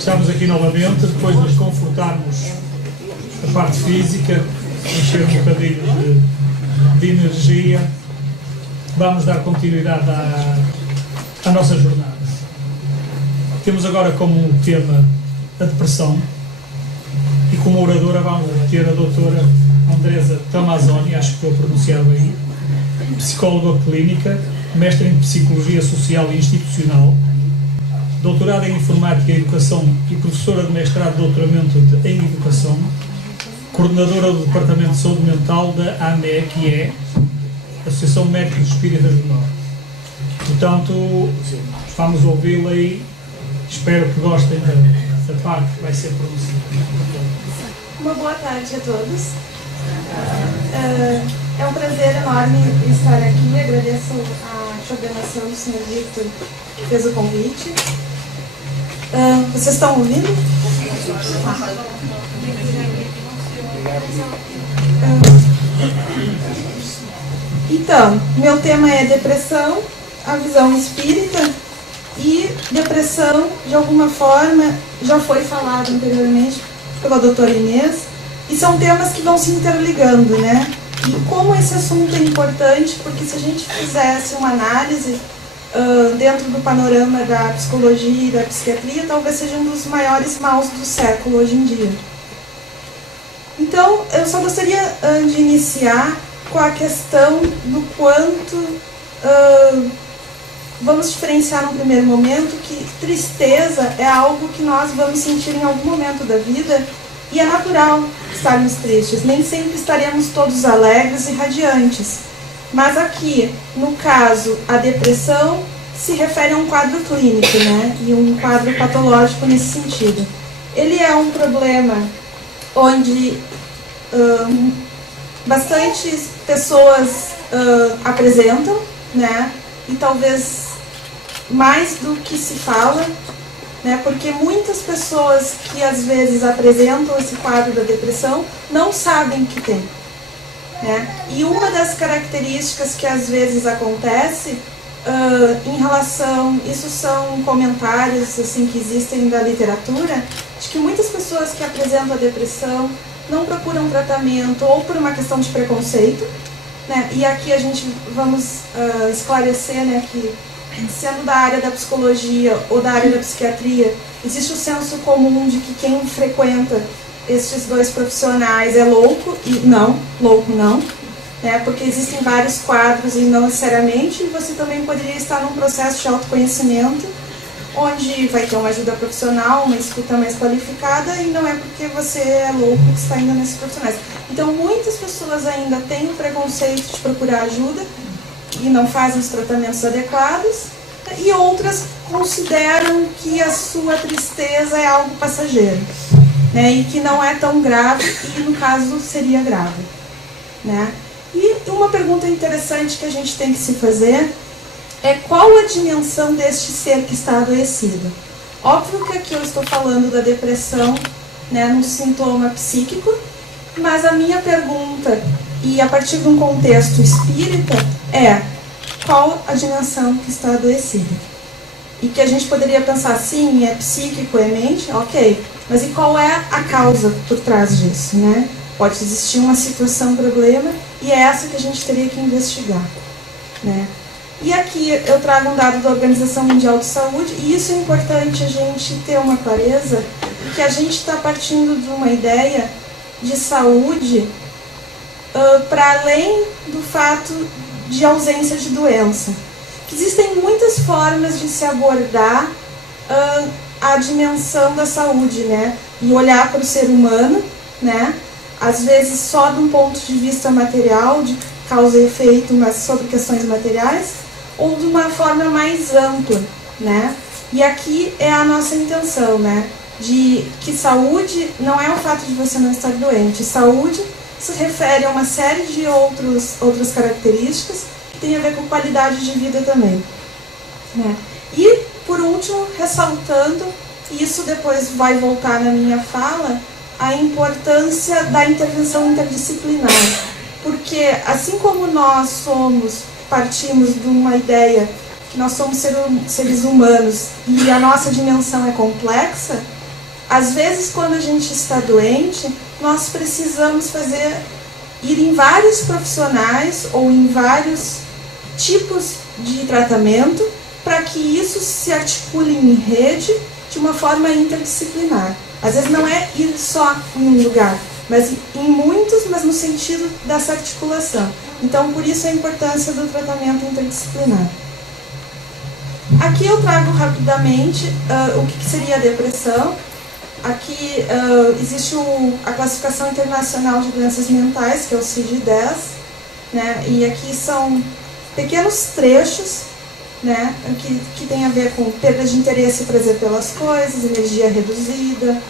Estamos aqui novamente, depois de nos confortarmos a parte física, encher um bocadinho de energia, vamos dar continuidade à nossa jornada. Temos agora como tema a depressão e como oradora vamos ter a doutora Andresa Tomazoni, acho que estou a pronunciar bem, psicóloga clínica, mestre em Psicologia Social e Institucional, doutorada em Informática e Educação e professora de mestrado e doutoramento em Educação, coordenadora do Departamento de Saúde Mental da AME, que é a Associação Médicos Espíritas do Norte. Portanto, vamos ouvi-la e espero que gostem da parte que vai ser pronunciada. Uma boa tarde a todos. É um prazer enorme estar aqui. Agradeço a coordenação do Sr. Victor que fez o convite. Vocês estão ouvindo? Então, meu tema é depressão, a visão espírita, e depressão, de alguma forma, já foi falado anteriormente pela doutora Inês, e são temas que vão se interligando, né? E como esse assunto é importante, porque se a gente fizesse uma análise dentro do panorama da psicologia e da psiquiatria, talvez seja um dos maiores maus do século hoje em dia. Então, eu só gostaria de iniciar com a questão do quanto vamos diferenciar no primeiro momento que tristeza é algo que nós vamos sentir em algum momento da vida e é natural estarmos tristes. Nem sempre estaremos todos alegres e radiantes. Mas aqui, no caso, a depressão se refere a um quadro clínico, né? E um quadro patológico nesse sentido. Ele é um problema onde bastantes pessoas apresentam, né? E talvez mais do que se fala, né? Porque muitas pessoas que às vezes apresentam esse quadro da depressão não sabem que tem. Né? E uma das características que às vezes acontece em relação, isso são comentários assim, que existem da literatura, de que muitas pessoas que apresentam a depressão não procuram tratamento ou por uma questão de preconceito, né? E aqui a gente vamos esclarecer, né, que sendo da área da psicologia ou da área da psiquiatria, existe o senso comum de que quem frequenta estes dois profissionais é louco, e não, louco não, né, porque existem vários quadros e não necessariamente, e você também poderia estar num processo de autoconhecimento, onde vai ter uma ajuda profissional, uma escuta mais qualificada, e não é porque você é louco que está indo nesses profissionais. Então, muitas pessoas ainda têm o preconceito de procurar ajuda e não fazem os tratamentos adequados, e outras consideram que a sua tristeza é algo passageiro. Né, e que não é tão grave, e no caso seria grave. Né? E uma pergunta interessante que a gente tem que se fazer é qual a dimensão deste ser que está adoecido. Óbvio que aqui eu estou falando da depressão, né, num sintoma psíquico, mas a minha pergunta, e a partir de um contexto espírita, é qual a dimensão que está adoecida. E que a gente poderia pensar, sim, é psíquico, é mente, ok. Mas e qual é a causa por trás disso, né? Pode existir uma situação, problema, e é essa que a gente teria que investigar, né? E aqui eu trago um dado da Organização Mundial de Saúde, e isso é importante a gente ter uma clareza, que a gente está partindo de uma ideia de saúde para além do fato de ausência de doença. Existem muitas formas de se abordar a dimensão da saúde, né? E olhar para o ser humano, né? Às vezes só de um ponto de vista material, de causa e efeito, mas sobre questões materiais, ou de uma forma mais ampla, né? E aqui é a nossa intenção, né? De que saúde não é o fato de você não estar doente. Saúde se refere a uma série de outras características que tem a ver com qualidade de vida também, né? E, por último, ressaltando, e isso depois vai voltar na minha fala, a importância da intervenção interdisciplinar. Porque, assim como nós partimos de uma ideia que nós somos seres humanos e a nossa dimensão é complexa, às vezes, quando a gente está doente, nós precisamos ir em vários profissionais ou em vários tipos de tratamento para que isso se articule em rede de uma forma interdisciplinar. Às vezes não é ir só em um lugar, mas em muitos, mas no sentido dessa articulação. Então, por isso a importância do tratamento interdisciplinar. Aqui eu trago rapidamente o que seria a depressão. Aqui existe a classificação internacional de doenças mentais, que é o CID-10, né? E aqui são pequenos trechos, né? que tem a ver com perda de interesse e prazer pelas coisas, energia reduzida,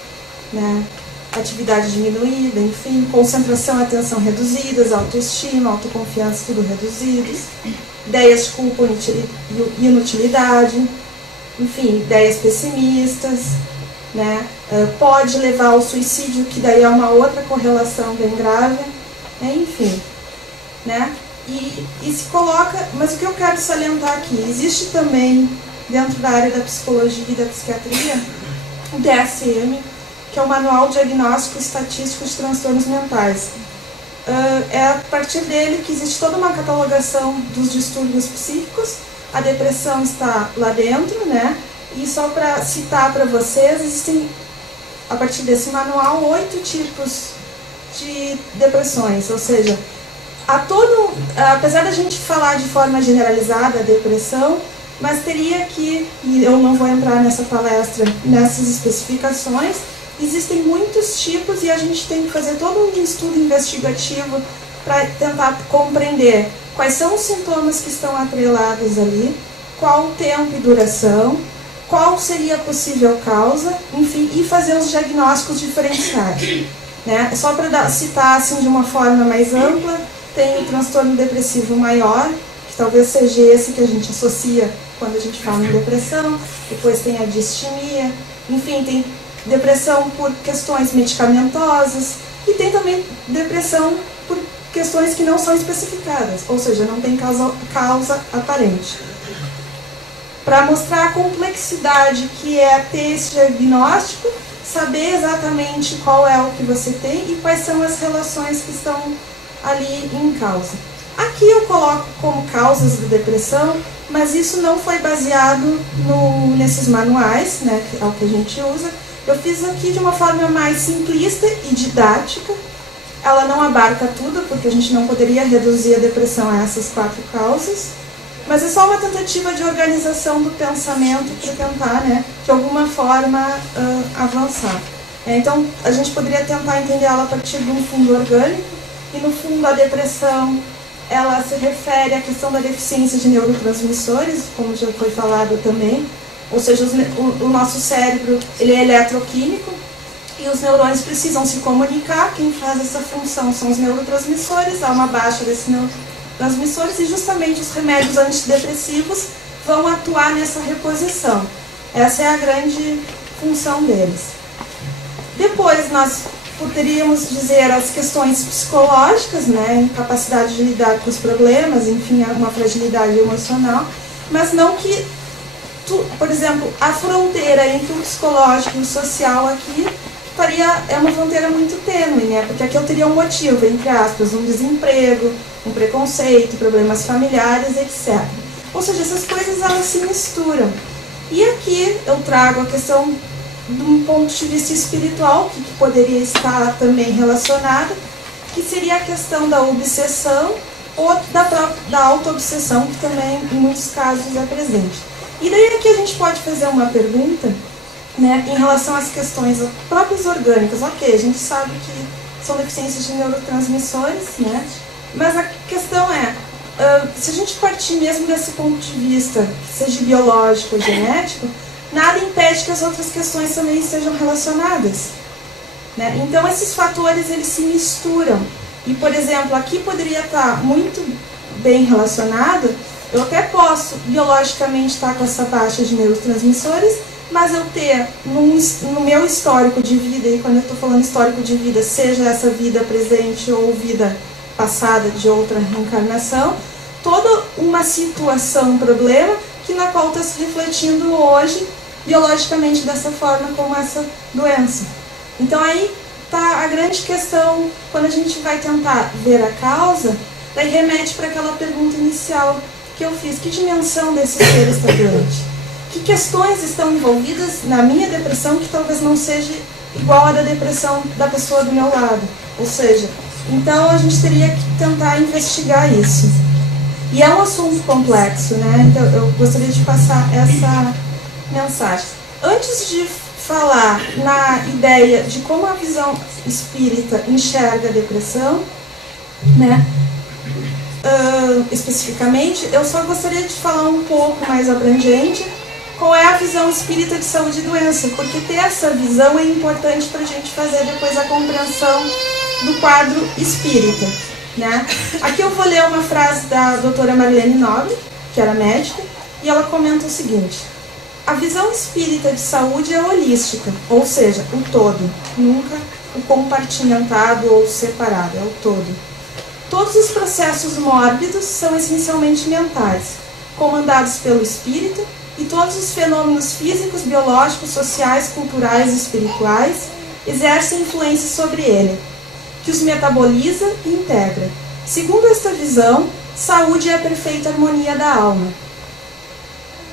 né? Atividade diminuída, enfim, concentração e atenção reduzidas, autoestima, autoconfiança, tudo reduzidos, ideias de culpa e inutilidade, enfim, ideias pessimistas, né? Pode levar ao suicídio, que daí é uma outra correlação bem grave, né? Enfim, né? E se coloca, mas o que eu quero salientar aqui, existe também, dentro da área da psicologia e da psiquiatria, o DSM, que é o Manual Diagnóstico Estatístico de Transtornos Mentais. É a partir dele que existe toda uma catalogação dos distúrbios psíquicos, a depressão está lá dentro, né? E só para citar para vocês, existem, a partir desse manual, 8 tipos de depressões, ou seja, apesar da gente falar de forma generalizada a depressão, mas teria que, e eu não vou entrar nessa palestra, nessas especificações, existem muitos tipos e a gente tem que fazer todo um estudo investigativo para tentar compreender quais são os sintomas que estão atrelados ali, qual o tempo e duração, qual seria a possível causa, enfim, e fazer os diagnósticos diferenciais. Né? Só para citar assim, de uma forma mais ampla, tem o transtorno depressivo maior, que talvez seja esse que a gente associa quando a gente fala em depressão, depois tem a distimia, enfim, tem depressão por questões medicamentosas e tem também depressão por questões que não são especificadas, ou seja, não tem causa aparente. Para mostrar a complexidade que é ter esse diagnóstico, saber exatamente qual é o que você tem e quais são as relações que estão ali em causa. Aqui eu coloco como causas da depressão, mas isso não foi baseado nesses manuais, né, que é o que a gente usa. Eu fiz aqui de uma forma mais simplista e didática. Ela não abarca tudo, porque a gente não poderia reduzir a depressão a essas 4 causas, mas é só uma tentativa de organização do pensamento para tentar, né, de alguma forma, avançar. Então, a gente poderia tentar entender ela a partir de um fundo orgânico, e no fundo a depressão, ela se refere à questão da deficiência de neurotransmissores, como já foi falado também, ou seja, o nosso cérebro ele é eletroquímico e os neurônios precisam se comunicar, quem faz essa função são os neurotransmissores, há uma baixa desses neurotransmissores e justamente os remédios antidepressivos vão atuar nessa reposição. Essa é a grande função deles. Depois nós poderíamos dizer as questões psicológicas, né, incapacidade de lidar com os problemas, enfim, uma fragilidade emocional, mas não que, por exemplo, a fronteira entre o psicológico e o social aqui é uma fronteira muito tênue, né, porque aqui eu teria um motivo, entre aspas, um desemprego, um preconceito, problemas familiares, etc. Ou seja, essas coisas elas se misturam. E aqui eu trago a questão de um ponto de vista espiritual, que poderia estar também relacionado, que seria a questão da obsessão ou da auto-obsessão, que também em muitos casos é presente. E daí aqui a gente pode fazer uma pergunta, né, em relação às questões próprias orgânicas. Ok, a gente sabe que são deficiências de neurotransmissores, né, mas a questão é, se a gente partir mesmo desse ponto de vista, seja biológico ou genético, nada impede que as outras questões também estejam relacionadas. Né? Então, esses fatores eles se misturam. E, por exemplo, aqui poderia estar muito bem relacionado, eu até posso biologicamente estar com essa baixa de neurotransmissores, mas eu ter no meu histórico de vida, e quando eu estou falando histórico de vida, seja essa vida presente ou vida passada de outra reencarnação, toda uma situação, um problema, na qual está se refletindo hoje biologicamente dessa forma como essa doença. Então aí está a grande questão, quando a gente vai tentar ver a causa, daí remete para aquela pergunta inicial que eu fiz: que dimensão desse ser está doente? Que questões estão envolvidas na minha depressão que talvez não seja igual à da depressão da pessoa do meu lado? Ou seja, então a gente teria que tentar investigar isso. E é um assunto complexo, né? Então eu gostaria de passar essa mensagem. Antes de falar na ideia de como a visão espírita enxerga a depressão, né? Especificamente, eu só gostaria de falar um pouco mais abrangente qual é a visão espírita de saúde e doença, porque ter essa visão é importante para a gente fazer depois a compreensão do quadro espírita, né? Aqui eu vou ler uma frase da doutora Marlene Nobre, que era médica, e ela comenta o seguinte: a visão espírita de saúde é holística, ou seja, o todo, nunca o compartimentado ou separado, é o todo. Todos os processos mórbidos são essencialmente mentais, comandados pelo espírito, e todos os fenômenos físicos, biológicos, sociais, culturais e espirituais exercem influência sobre ele, que os metaboliza e integra. Segundo esta visão, saúde é a perfeita harmonia da alma.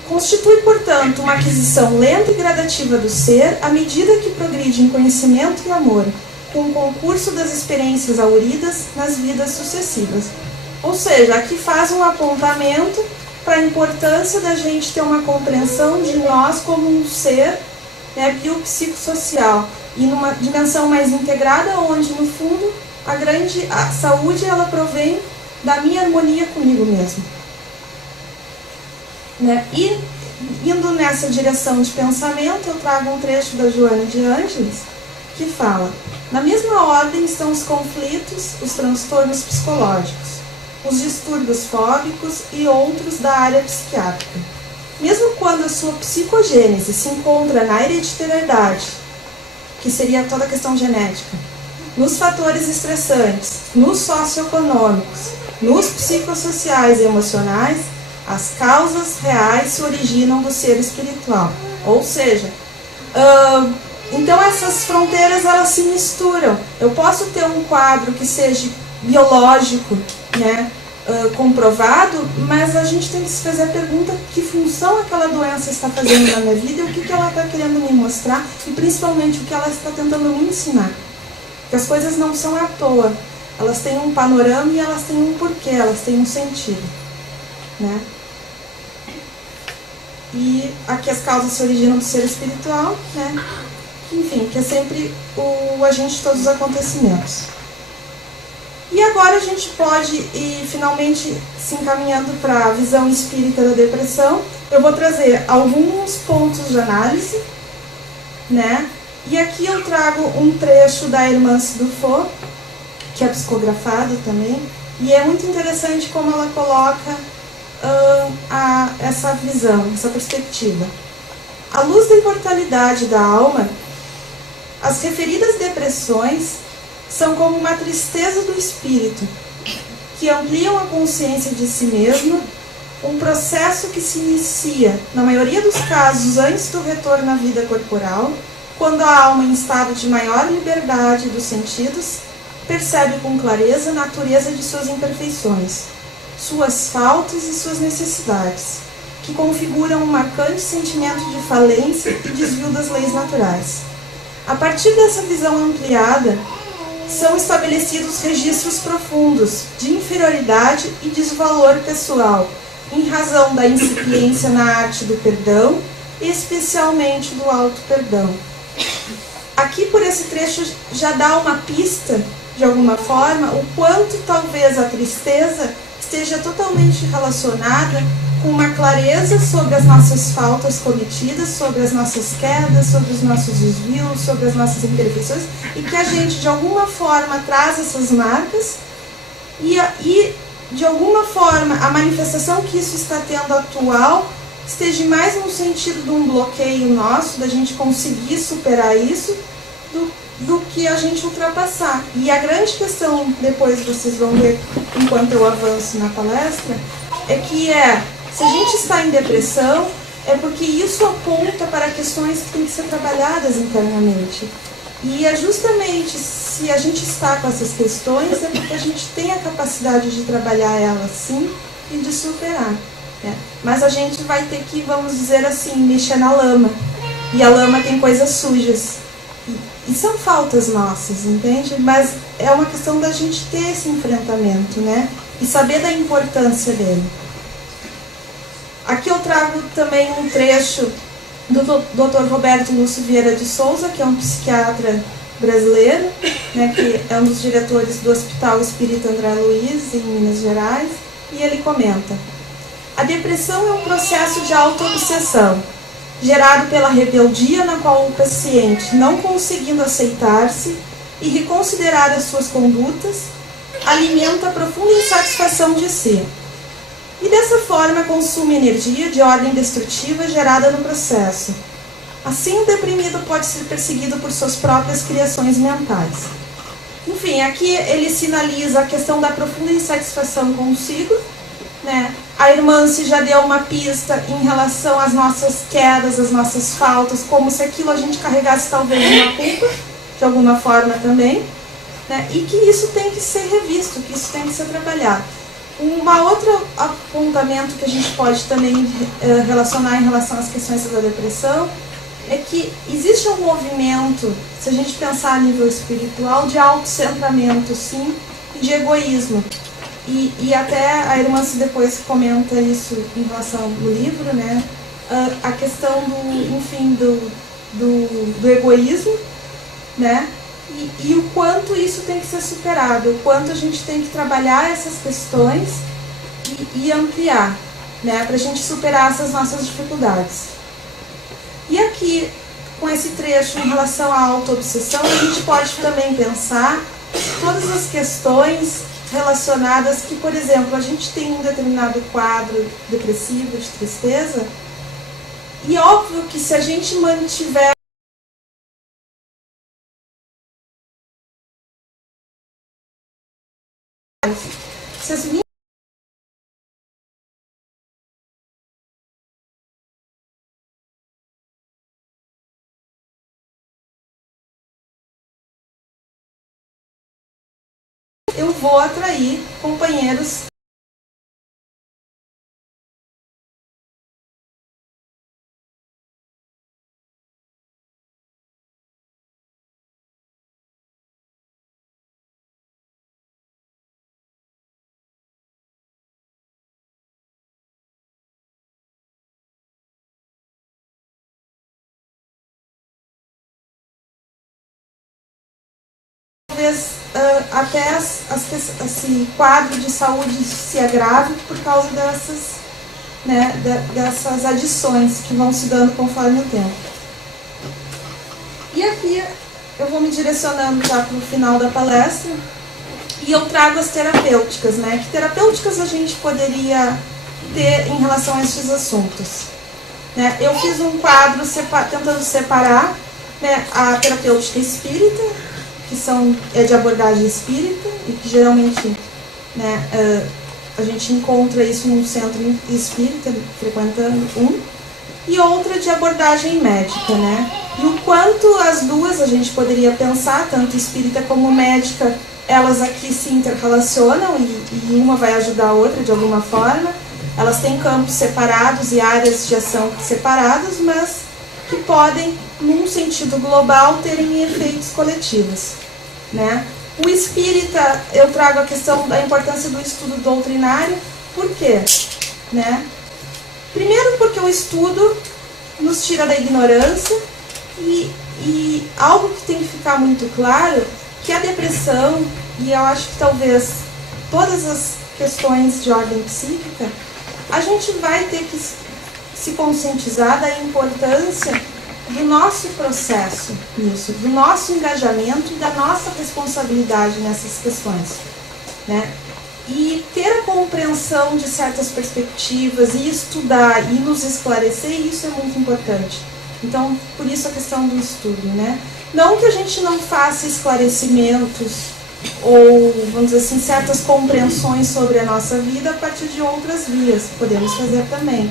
Constitui, portanto, uma aquisição lenta e gradativa do ser à medida que progride em conhecimento e amor, com o concurso das experiências auridas nas vidas sucessivas. Ou seja, aqui faz um apontamento para a importância da gente ter uma compreensão de nós como um ser, né, biopsicossocial, e numa dimensão mais integrada, onde, no fundo, a saúde ela provém da minha harmonia comigo mesmo. Né? E, indo nessa direção de pensamento, eu trago um trecho da Joana de Ângeles, que fala: na mesma ordem estão os conflitos, os transtornos psicológicos, os distúrbios fóbicos e outros da área psiquiátrica. Mesmo quando a sua psicogênese se encontra na hereditariedade, que seria toda a questão genética, nos fatores estressantes, nos socioeconômicos, nos psicossociais e emocionais, as causas reais se originam do ser espiritual. Ou seja, então essas fronteiras elas se misturam. Eu posso ter um quadro que seja biológico, né, comprovado, mas a gente tem que se fazer a pergunta: que função aquela doença está fazendo na minha vida e o que ela está querendo me mostrar, e principalmente o que ela está tentando me ensinar. Porque as coisas não são à toa, elas têm um panorama e elas têm um porquê, elas têm um sentido, né? E aqui as causas se originam do ser espiritual, né? Enfim, que é sempre o agente de todos os acontecimentos. E agora a gente pode ir finalmente se encaminhando para a visão espírita da depressão. Eu vou trazer alguns pontos de análise, né? E aqui eu trago um trecho da Hermance Dufault, que é psicografado também, e é muito interessante como ela coloca essa visão, essa perspectiva. À luz da imortalidade da alma, as referidas depressões são como uma tristeza do espírito, que ampliam a consciência de si mesmo, um processo que se inicia, na maioria dos casos, antes do retorno à vida corporal, quando a alma, em estado de maior liberdade dos sentidos, percebe com clareza a natureza de suas imperfeições, suas faltas e suas necessidades, que configuram um marcante sentimento de falência e desvio das leis naturais. A partir dessa visão ampliada, são estabelecidos registros profundos de inferioridade e desvalor pessoal, em razão da incipiência na arte do perdão, especialmente do auto-perdão. Aqui, por esse trecho, já dá uma pista, de alguma forma, o quanto talvez a tristeza esteja totalmente relacionada com uma clareza sobre as nossas faltas cometidas, sobre as nossas quedas, sobre os nossos desvios, sobre as nossas imperfeições, e que a gente, de alguma forma, traz essas marcas e de alguma forma, a manifestação que isso está tendo atual esteja mais no sentido de um bloqueio nosso, da gente conseguir superar isso, do que a gente ultrapassar. E a grande questão, depois vocês vão ver enquanto eu avanço na palestra, é que se a gente está em depressão, é porque isso aponta para questões que têm que ser trabalhadas internamente. E é justamente se a gente está com essas questões, é porque a gente tem a capacidade de trabalhar elas sim e de superar. Né? Mas a gente vai ter que, vamos dizer assim, mexer na lama. E a lama tem coisas sujas. E são faltas nossas, entende? Mas é uma questão da gente ter esse enfrentamento, né? E saber da importância dele. Aqui eu trago também um trecho do Dr. Roberto Lúcio Vieira de Souza, que é um psiquiatra brasileiro, né, que é um dos diretores do Hospital Espírita André Luiz, em Minas Gerais, e ele comenta: a depressão é um processo de auto-obsessão, gerado pela rebeldia na qual o paciente, não conseguindo aceitar-se e reconsiderar as suas condutas, alimenta a profunda insatisfação de si. E dessa forma consome energia de ordem destrutiva gerada no processo. Assim, o deprimido pode ser perseguido por suas próprias criações mentais. Enfim, aqui ele sinaliza a questão da profunda insatisfação consigo, né? A irmã se já deu uma pista em relação às nossas quedas, às nossas faltas, como se aquilo a gente carregasse talvez uma culpa, de alguma forma também, né? E que isso tem que ser revisto, que isso tem que ser trabalhado. Um outro apontamento que a gente pode também relacionar em relação às questões da depressão é que existe um movimento, se a gente pensar a nível espiritual, de autocentramento, sim, e de egoísmo. E até a irmã se depois comenta isso em relação ao livro, né? A questão do egoísmo, né? E o quanto isso tem que ser superado, o quanto a gente tem que trabalhar essas questões e ampliar, né, para a gente superar essas nossas dificuldades. E aqui, com esse trecho em relação à auto-obsessão, a gente pode também pensar todas as questões relacionadas que, por exemplo, a gente tem um determinado quadro depressivo, de tristeza, e óbvio que se a gente mantiver eu vou atrair companheiros talvez até esse quadro de saúde se agrave por causa dessas, né, dessas adições que vão se dando conforme o tempo. E aqui eu vou me direcionando já para o final da palestra e eu trago as terapêuticas, né? Que terapêuticas a gente poderia ter em relação a esses assuntos? Né? Eu fiz um quadro tentando separar, né, a terapêutica espírita, que é de abordagem espírita e que geralmente, né, a gente encontra isso num centro espírita, frequentando e outra de abordagem médica, né? E o quanto as duas a gente poderia pensar, tanto espírita como médica, elas aqui se interrelacionam e uma vai ajudar a outra de alguma forma. Elas têm campos separados e áreas de ação separadas, mas que podem, num sentido global, terem efeitos coletivos, né? O espírita, eu trago a questão da importância do estudo doutrinário. Por quê? Né? Primeiro porque o estudo nos tira da ignorância e algo que tem que ficar muito claro, que a depressão, e eu acho que talvez todas as questões de ordem psíquica, a gente vai ter que se conscientizar da importância do nosso processo nisso, do nosso engajamento e da nossa responsabilidade nessas questões, né? E ter a compreensão de certas perspectivas e estudar e nos esclarecer, isso é muito importante. Então, por isso a questão do estudo, né? Não que a gente não faça esclarecimentos ou, vamos dizer assim, certas compreensões sobre a nossa vida a partir de outras vias, podemos fazer também.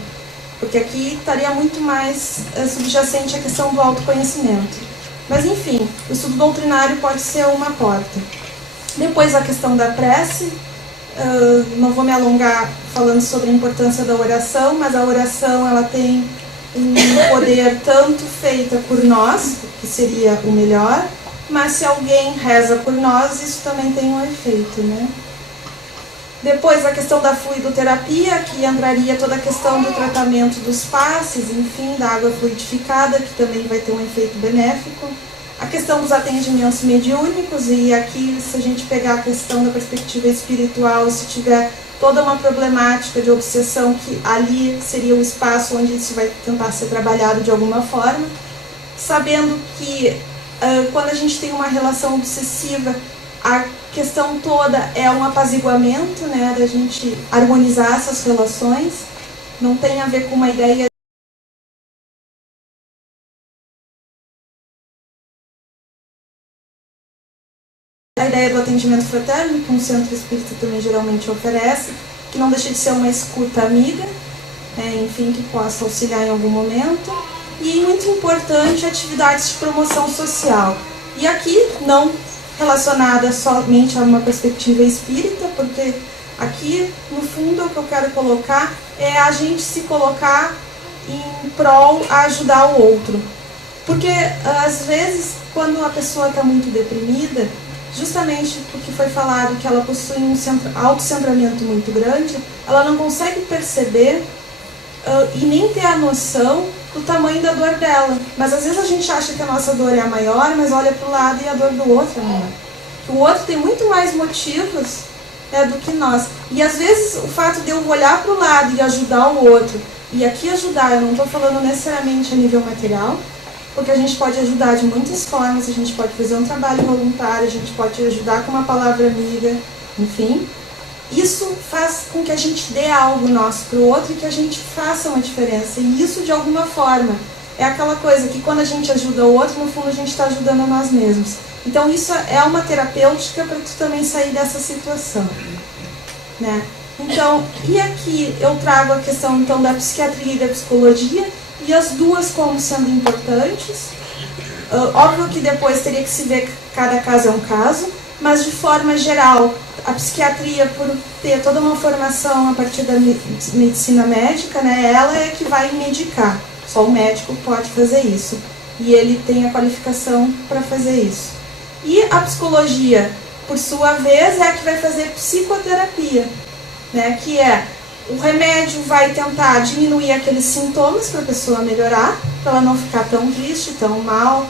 porque aqui estaria muito mais subjacente a questão do autoconhecimento. Mas enfim, o estudo doutrinário pode ser uma porta. Depois a questão da prece, não vou me alongar falando sobre a importância da oração, mas a oração ela tem um poder tanto feita por nós, que seria o melhor, mas se alguém reza por nós, isso também tem um efeito, né? Depois a questão da fluidoterapia, que entraria toda a questão do tratamento dos passes, enfim, da água fluidificada, que também vai ter um efeito benéfico. A questão dos atendimentos mediúnicos, e aqui se a gente pegar a questão da perspectiva espiritual, se tiver toda uma problemática de obsessão, que ali seria o espaço onde isso vai tentar ser trabalhado de alguma forma, sabendo que quando a gente tem uma relação obsessiva, a questão toda é um apaziguamento, né, da gente harmonizar essas relações, não tem a ver com uma ideia do atendimento fraterno, que um centro espírita também geralmente oferece, que não deixa de ser uma escuta amiga, enfim, que possa auxiliar em algum momento, e muito importante, atividades de promoção social. E aqui, não relacionada somente a uma perspectiva espírita, porque aqui, no fundo, o que eu quero colocar é a gente se colocar em prol a ajudar o outro. Porque, às vezes, quando a pessoa está muito deprimida, justamente porque foi falado que ela possui um autocentramento muito grande, ela não consegue perceber e nem ter a noção do tamanho da dor dela. Mas às vezes a gente acha que a nossa dor é a maior, mas olha para o lado e a dor do outro é maior. O outro tem muito mais motivos do que nós. E às vezes o fato de eu olhar para o lado e ajudar o outro, e aqui ajudar, eu não estou falando necessariamente a nível material, porque a gente pode ajudar de muitas formas, a gente pode fazer um trabalho voluntário, a gente pode ajudar com uma palavra amiga, enfim. Isso faz com que a gente dê algo nosso para o outro e que a gente faça uma diferença. E isso, de alguma forma, é aquela coisa que quando a gente ajuda o outro, no fundo a gente está ajudando a nós mesmos. Então isso é uma terapêutica para tu também sair dessa situação, né? Então, e aqui eu trago a questão então da psiquiatria e da psicologia, e as duas como sendo importantes. Óbvio que depois teria que se ver que cada caso é um caso, mas de forma geral, a psiquiatria, por ter toda uma formação a partir da medicina médica, né, ela é que vai medicar. Só o médico pode fazer isso. E ele tem a qualificação para fazer isso. E a psicologia, por sua vez, é a que vai fazer psicoterapia, né, que é o remédio vai tentar diminuir aqueles sintomas para a pessoa melhorar, para ela não ficar tão triste, tão mal,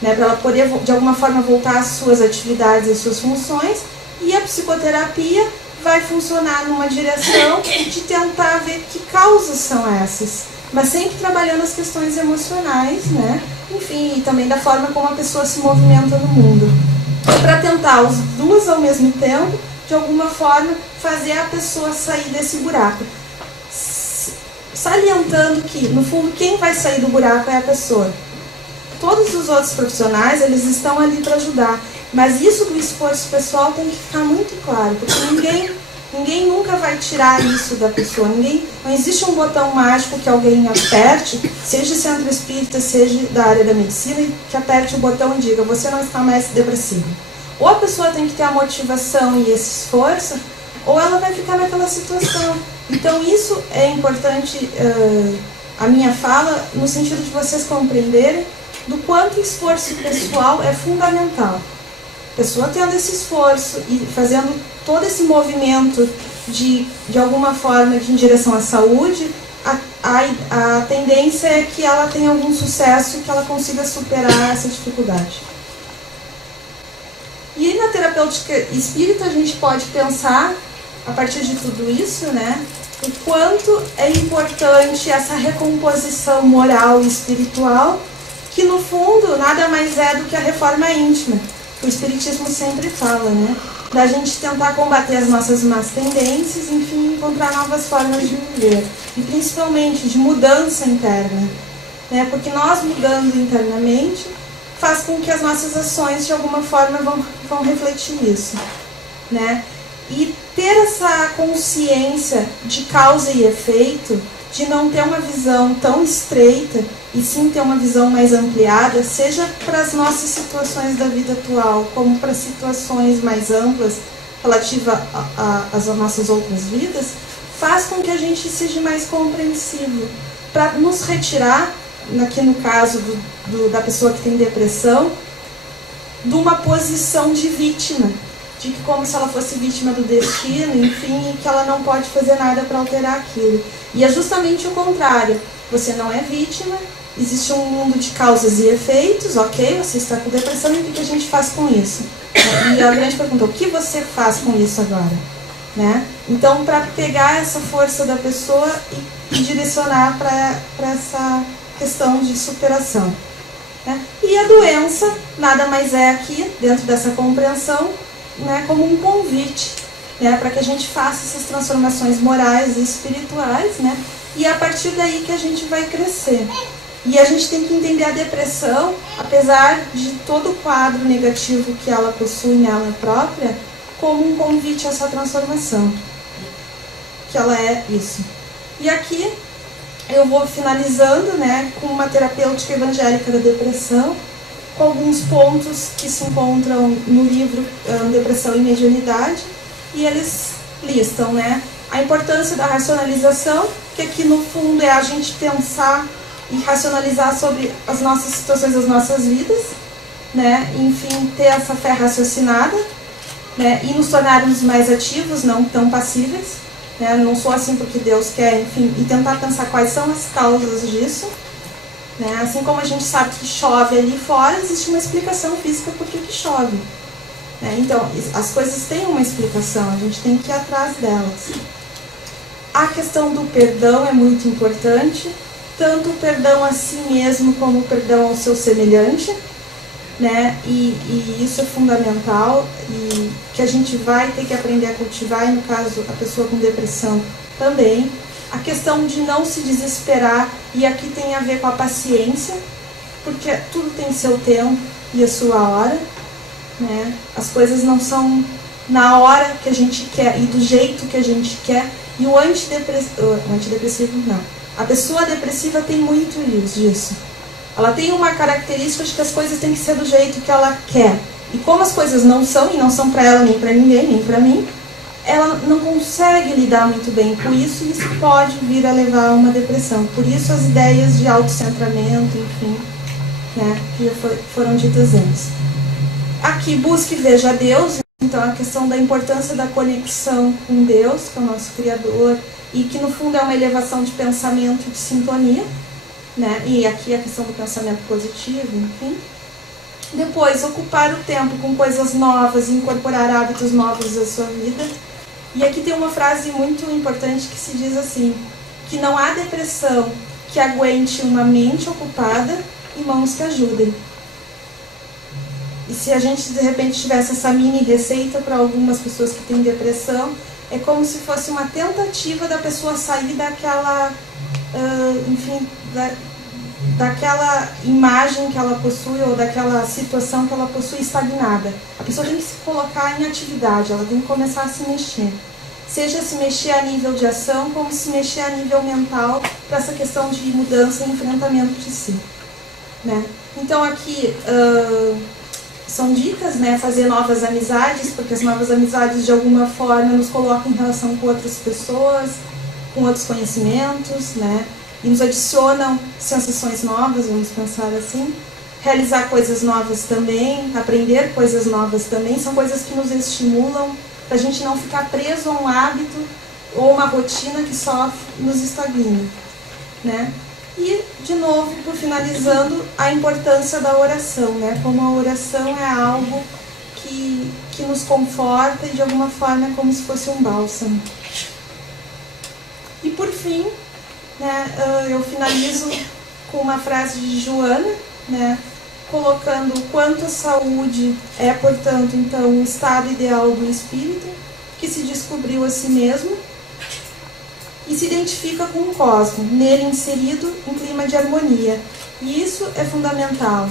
né, para ela poder de alguma forma voltar às suas atividades, às suas funções. E a psicoterapia vai funcionar numa direção de tentar ver que causas são essas, mas sempre trabalhando as questões emocionais, né? Enfim, e também da forma como a pessoa se movimenta no mundo. Para tentar as duas ao mesmo tempo, de alguma forma, fazer a pessoa sair desse buraco. Salientando que, no fundo, quem vai sair do buraco é a pessoa. Todos os outros profissionais, eles estão ali para ajudar. Mas isso do esforço pessoal tem que ficar muito claro, porque ninguém nunca vai tirar isso da pessoa. Não existe um botão mágico que alguém aperte, seja centro espírita, seja da área da medicina, e que aperte o botão e diga, você não está mais depressivo. Ou a pessoa tem que ter a motivação e esse esforço, ou ela vai ficar naquela situação. Então isso é importante, a minha fala, no sentido de vocês compreenderem do quanto o esforço pessoal é fundamental. A pessoa tendo esse esforço e fazendo todo esse movimento de alguma forma em direção à saúde, a tendência é que ela tenha algum sucesso e que ela consiga superar essa dificuldade. E na terapêutica espírita a gente pode pensar, a partir de tudo isso, né, o quanto é importante essa recomposição moral e espiritual, que no fundo nada mais é do que a reforma íntima. O Espiritismo sempre fala, né? Da gente tentar combater as nossas más tendências, enfim, encontrar novas formas de viver. E principalmente de mudança interna, né? Porque nós mudando internamente faz com que as nossas ações de alguma forma vão refletir isso, né? E ter essa consciência de causa e efeito, de não ter uma visão tão estreita e sim ter uma visão mais ampliada, seja para as nossas situações da vida atual, como para situações mais amplas relativas às nossas outras vidas, faz com que a gente seja mais compreensivo, para nos retirar, aqui no caso da pessoa que tem depressão, de uma posição de vítima, de que como se ela fosse vítima do destino, enfim, e que ela não pode fazer nada para alterar aquilo. E é justamente o contrário. Você não é vítima, existe um mundo de causas e efeitos, ok, você está com depressão, e o que a gente faz com isso? E a grande pergunta, o que você faz com isso agora? Né? Então, para pegar essa força da pessoa e direcionar para essa questão de superação. Né? E a doença nada mais é aqui, dentro dessa compreensão, né, como um convite, né, para que a gente faça essas transformações morais e espirituais, né, e é a partir daí que a gente vai crescer. E a gente tem que entender a depressão, apesar de todo o quadro negativo que ela possui nela própria, como um convite a essa transformação, que ela é isso. E aqui eu vou finalizando, né, com uma terapêutica evangélica da depressão, com alguns pontos que se encontram no livro Depressão e Mediunidade, e eles listam, né, a importância da racionalização, que aqui no fundo é a gente pensar e racionalizar sobre as nossas situações, as nossas vidas, né, e, enfim, ter essa fé raciocinada, né, e nos tornarmos mais ativos, não tão passíveis, né, não sou assim porque Deus quer, enfim, e tentar pensar quais são as causas disso. Né? Assim como a gente sabe que chove ali fora, existe uma explicação física por que chove. Né? Então, as coisas têm uma explicação, a gente tem que ir atrás delas. A questão do perdão é muito importante, tanto o perdão a si mesmo como o perdão ao seu semelhante, né? E isso é fundamental e que a gente vai ter que aprender a cultivar, e no caso a pessoa com depressão também. A questão de não se desesperar, e aqui tem a ver com a paciência, porque tudo tem seu tempo e a sua hora, né? As coisas não são na hora que a gente quer e do jeito que a gente quer, e o antidepressivo não. A pessoa depressiva tem muito disso. Ela tem uma característica de que as coisas têm que ser do jeito que ela quer. E como as coisas não são, e não são para ela, nem para ninguém, nem para mim, ela não consegue lidar muito bem com isso, e isso pode vir a levar a uma depressão. Por isso as ideias de autocentramento, enfim, né, que já foram ditas antes. Aqui, busque e veja Deus, então a questão da importância da conexão com Deus, que é o nosso Criador, e que no fundo é uma elevação de pensamento e de sintonia, né, e aqui a questão do pensamento positivo, enfim. Depois, ocupar o tempo com coisas novas e incorporar hábitos novos à sua vida. E aqui tem uma frase muito importante que se diz assim, que não há depressão que aguente uma mente ocupada e mãos que ajudem. E se a gente de repente tivesse essa mini receita para algumas pessoas que têm depressão, é como se fosse uma tentativa da pessoa sair daquela, enfim, daquela imagem que ela possui ou daquela situação que ela possui estagnada. A pessoa tem que se colocar em atividade, ela tem que começar a se mexer. Seja se mexer a nível de ação, como se mexer a nível mental, para essa questão de mudança e enfrentamento de si. Né? Então aqui são dicas, né? Fazer novas amizades, porque as novas amizades de alguma forma nos colocam em relação com outras pessoas, com outros conhecimentos, né? E nos adicionam sensações novas, vamos pensar assim. Realizar coisas novas também, aprender coisas novas também, são coisas que nos estimulam para a gente não ficar preso a um hábito ou uma rotina que só nos estagna, né? E, de novo, por finalizando, a importância da oração, né? Como a oração é algo que nos conforta e, de alguma forma, é como se fosse um bálsamo. E, por fim, né, eu finalizo com uma frase de Joana, né, colocando o quanto a saúde é, portanto, então, o estado ideal do espírito, que se descobriu a si mesmo e se identifica com o cosmos, nele inserido em clima de harmonia. E isso é fundamental.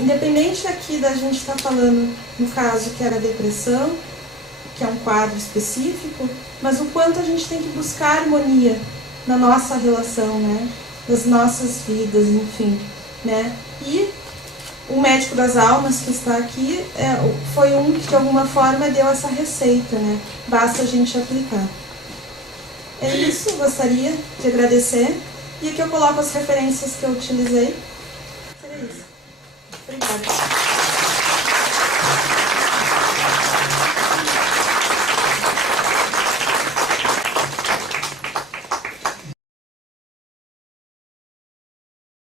Independente aqui da gente estar falando, no caso, que era depressão, que é um quadro específico, mas o quanto a gente tem que buscar harmonia na nossa relação, né? Das nossas vidas, enfim, né? E o médico das almas que está aqui foi um que de alguma forma deu essa receita, né? Basta a gente aplicar. É isso, gostaria de agradecer. E aqui eu coloco as referências que eu utilizei. Seria isso. Obrigada.